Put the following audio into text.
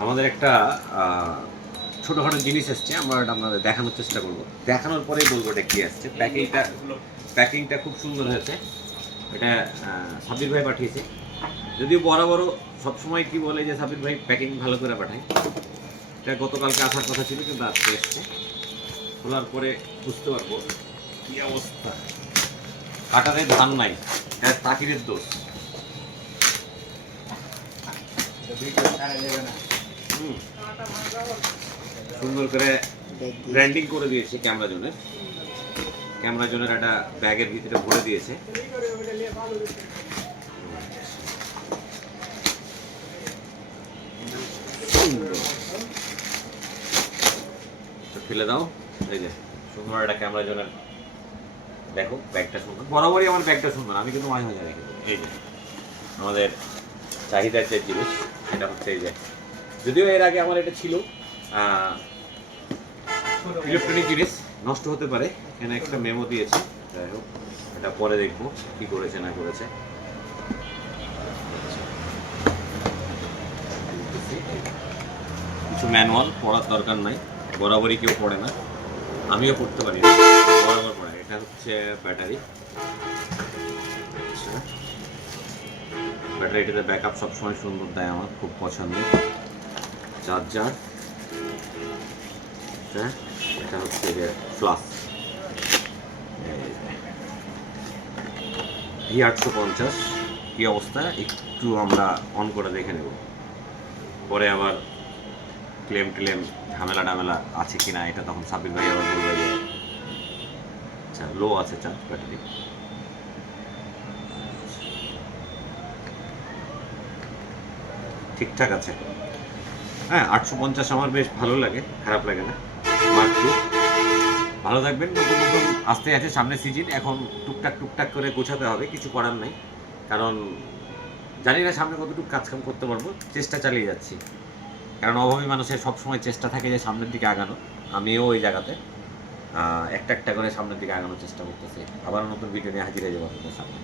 আমাদের একটা ছোটোখাটো জিনিস এসছে, আমরা এটা আপনাদের দেখানোর চেষ্টা করবো, দেখানোর পরেই বলবো এটা কী আসছে। প্যাকিংটা খুব সুন্দর হয়েছে। এটা সাব্বির ভাই পাঠিয়েছে, যদিও বরাবরও সবসময় কি বলে যে সাব্বির ভাই প্যাকিং ভালো করে পাঠায়। এটা গতকালকে আসার কথা ছিল, কিন্তু আজকে এসছে। খোলার পরে বুঝতে পারবো কী অবস্থা। কাটারে ধান নাই, এটা তাকিরের দোষ। সুন্দর করে ব্র্যান্ডিং করে দিয়েছে ক্যামেরা জোনের। ক্যামেরা জোনের একটা ব্যাগের ভিতরে ভরে দিয়েছে। ফেলে দাও। এই যে সুন্দর একটা ক্যামেরা জোনের, দেখো ব্যাগটা সুন্দর। বরাবরই আমার ব্যাগটা সুন্দর, আমি কিন্তু মাঝে মাঝে রেখে দিই। এই যে আমাদের চাহিদার যে জিনিস, সেটা হচ্ছে এই যে, যদিও এর আগে আমার এটা ছিল ইলেকট্রনিক জিনিস, নষ্ট হতে পারে। এখানে একটা মেমো দিয়েছে, যাই হোক এটা পরে দেখবো কি করেছে না করেছে। কিছু ম্যানুয়াল পড়ার দরকার নাই, বরাবরই কেউ পড়ে না, আমিও পড়তে পারি না, বরাবর পড়ে। এটা হচ্ছে ব্যাটারি। আচ্ছা, ব্যাটারিটাতে ব্যাকআপ সবসময় সুন্দর দেয়, আমার খুব পছন্দের। চার্জার, এটা হচ্ছে যে ফ্লাস V850। কী অবস্থা একটু আমরা অন করে দেখে নেব, পরে আবার ক্লেম ঝামেলা আছে কিনা এটা তখন সাব্বির ভাই আবার বলবে যে আচ্ছা লো আছে চার্জ ব্যাটারি। ঠিকঠাক আছে, হ্যাঁ 850 আমার বেশ ভালো লাগে, খারাপ লাগে না। Mark two. ভালো থাকবেন। নতুন নতুন আসতে আছে, সামনে সিজন, এখন টুকটাক করে গোছাতে হবে, কিছু করার নেই। কারণ জানি না সামনে কতটুকু কাজকাম করতে পারবো, চেষ্টা চালিয়ে যাচ্ছি। কারণ অভাবী মানুষের সবসময় চেষ্টা থাকে যে সামনের দিকে আগানো। আমিও ওই জায়গাতে একটা করে সামনের দিকে আগানোর চেষ্টা করতেছি। আবার নতুন ভিডিও নিয়ে হাজির হয়ে যাবো আপনাদের সামনে।